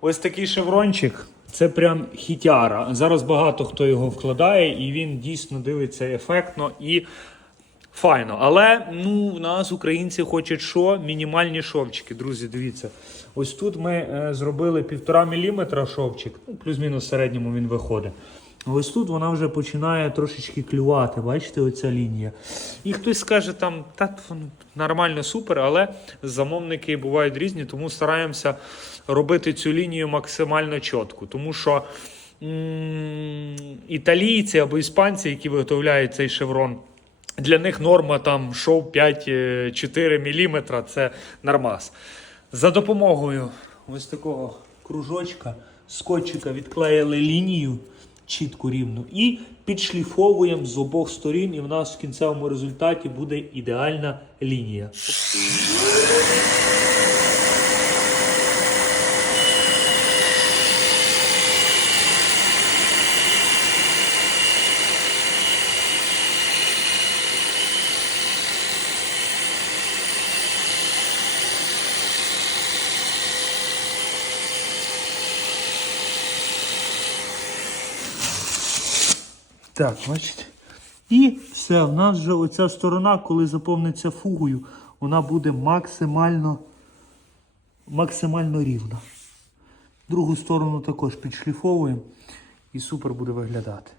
Ось такий шеврончик. Це прям хітяра. Зараз багато хто його вкладає, і він дійсно дивиться ефектно і файно. Але ну, у нас українці хочуть що? Мінімальні шовчики. Друзі, дивіться. Ось тут ми е, зробили півтора міліметра шовчик, ну, плюс-мінус в середньому він виходить. А Ось тут вона вже починає трошечки клювати, бачите, оця лінія. І хтось скаже там, та нормально, супер, але замовники бувають різні, тому стараємося робити цю лінію максимально чітку. Тому що м- італійці або іспанці, які виготовляють цей шеврон, для них норма там шов 5-4 мм це нормас. За допомогою ось такого кружочка, скотчика відклеїли лінію чітко рівну і підшліфовуємо з обох сторін, і в нас в кінцевому результаті буде ідеальна лінія. Так, бачите? І все, в нас вже оця сторона, коли заповниться фугою, вона буде максимально, максимально рівна. Другу сторону також підшліфовуємо і супер буде виглядати.